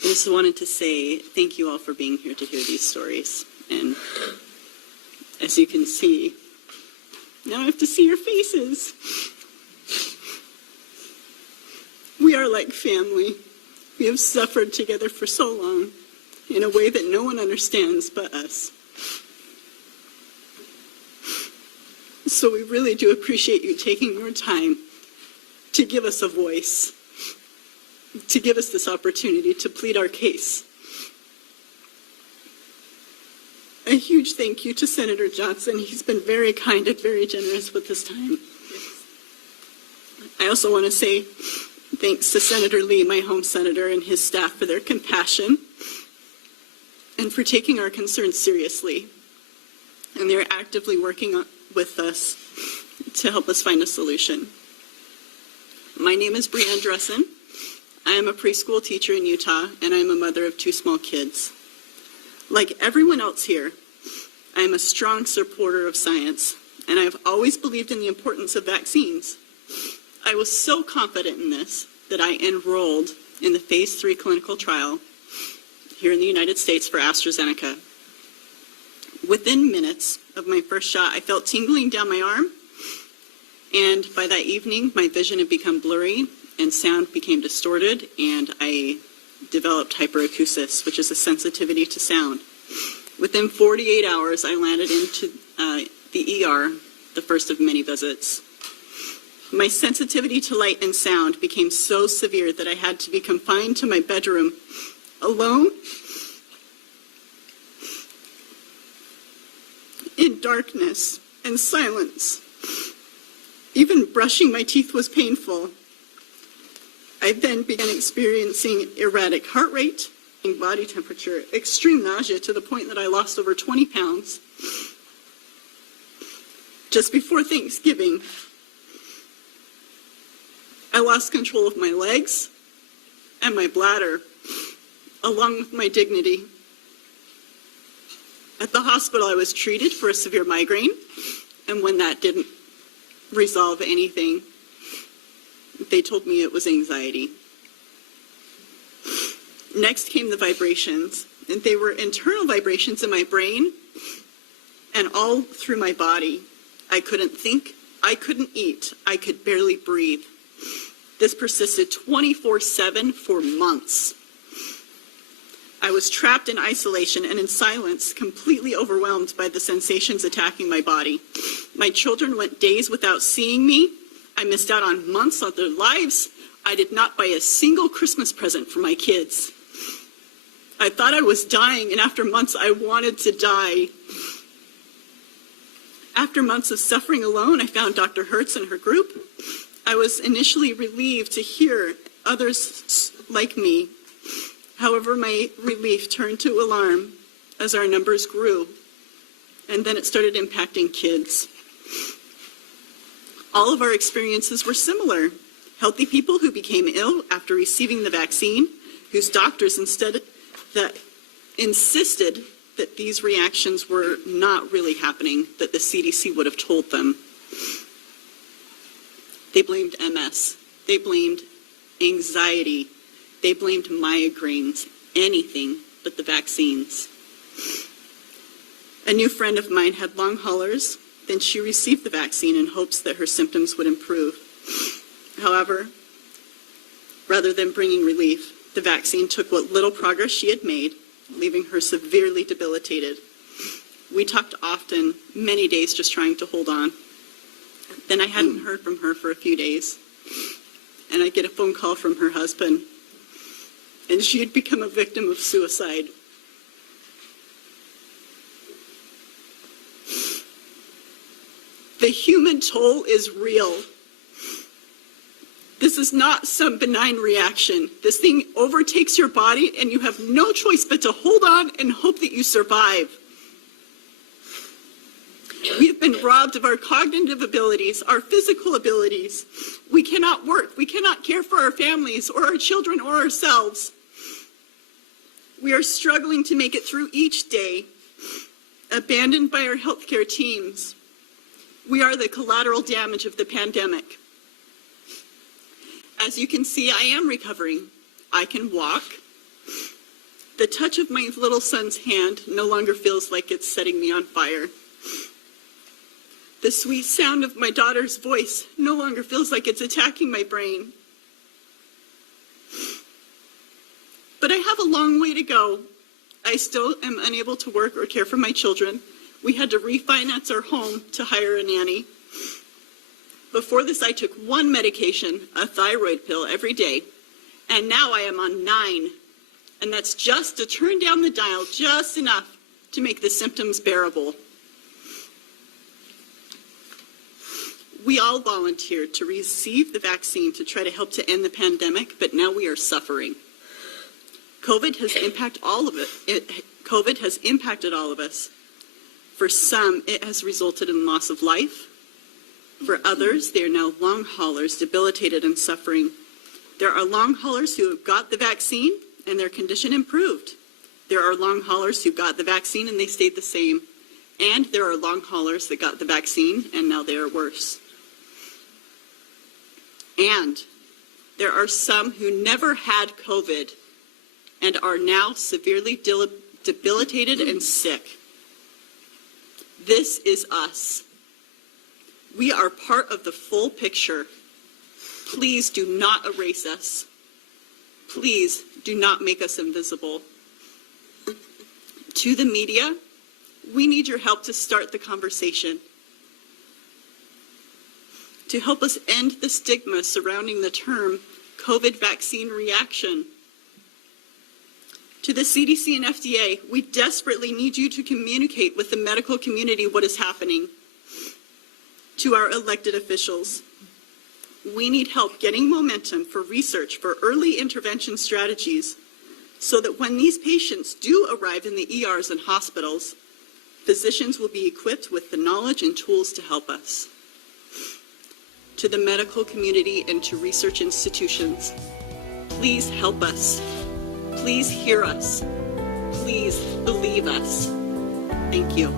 I just wanted to say thank you all for being here to hear these stories. And as you can see, now I have to see your faces. We are like family. We have suffered together for so long in a way that no one understands but us. So we really do appreciate you taking your time to give us a voice, to give us this opportunity to plead our case. A huge thank you to Senator Johnson. He's been very kind and very generous with his time. I also want to say thanks to Senator Lee, my home senator, and his staff for their compassion and for taking our concerns seriously. And they're actively working with us to help us find a solution. My name is Brianne Dressen. I am a preschool teacher in Utah, and I am a mother of 2 small kids. Like everyone else here, I am a strong supporter of science, and I have always believed in the importance of vaccines. I was so confident in this that I enrolled in the phase 3 clinical trial here in the United States for AstraZeneca. Within minutes of my first shot, I felt tingling down my arm, and by that evening, my vision had become blurry and sound became distorted, and I developed hyperacusis, which is a sensitivity to sound. Within 48 hours, I landed into the ER, the first of many visits. My sensitivity to light and sound became so severe that I had to be confined to my bedroom alone in darkness and silence. Even brushing my teeth was painful. I then began experiencing erratic heart rate, body temperature, extreme nausea to the point that I lost over 20 pounds. Just before Thanksgiving, I lost control of my legs and my bladder, along with my dignity. At the hospital, I was treated for a severe migraine, and when that didn't resolve anything, they told me it was anxiety. Next came the vibrations, and they were internal vibrations in my brain and all through my body. I couldn't think, I couldn't eat, I could barely breathe. This persisted 24/7 for months. I was trapped in isolation and in silence, completely overwhelmed by the sensations attacking my body. My children went days without seeing me. I missed out on months of their lives. I did not buy a single Christmas present for my kids. I thought I was dying, and after months, I wanted to die. After months of suffering alone, I found Dr. Hertz and her group. I was initially relieved to hear others like me. However, my relief turned to alarm as our numbers grew, and then it started impacting kids. All of our experiences were similar. Healthy people who became ill after receiving the vaccine, whose doctors insisted that these reactions were not really happening, that the CDC would have told them. They blamed MS. They blamed anxiety. They blamed migraines, anything but the vaccines. A new friend of mine had long haulers. Then she received the vaccine in hopes that her symptoms would improve. However, rather than bringing relief, the vaccine took what little progress she had made, leaving her severely debilitated. We talked often, many days just trying to hold on. Then I hadn't heard from her for a few days, and I get a phone call from her husband, and she had become a victim of suicide. The human toll is real. This is not some benign reaction. This thing overtakes your body, and you have no choice but to hold on and hope that you survive. We have been robbed of our cognitive abilities, our physical abilities. We cannot work. We cannot care for our families or our children or ourselves. We are struggling to make it through each day, abandoned by our healthcare teams. We are the collateral damage of the pandemic. As you can see, I am recovering. I can walk. The touch of my little son's hand no longer feels like it's setting me on fire. The sweet sound of my daughter's voice no longer feels like it's attacking my brain. But I have a long way to go. I still am unable to work or care for my children. We had to refinance our home to hire a nanny. Before this, I took one medication, a thyroid pill, every day. And now I am on 9. And that's just to turn down the dial just enough to make the symptoms bearable. We all volunteered to receive the vaccine to try to help to end the pandemic, but now we are suffering. COVID has impacted all of it. COVID has impacted all of us. For some, it has resulted in loss of life. For others, they are now long haulers, debilitated and suffering. There are long haulers who have got the vaccine and their condition improved. There are long haulers who got the vaccine and they stayed the same. And there are long haulers that got the vaccine and now they are worse. And there are some who never had COVID and are now severely debilitated and sick. This is us. We are part of the full picture. Please do not erase us. Please do not make us invisible. To the media, we need your help to start the conversation, to help us end the stigma surrounding the term COVID vaccine reaction. To the CDC and FDA, we desperately need you to communicate with the medical community what is happening. To our elected officials, we need help getting momentum for research for early intervention strategies so that when these patients do arrive in the ERs and hospitals, physicians will be equipped with the knowledge and tools to help us. To the medical community and to research institutions, please help us. Please hear us. Please believe us. Thank you.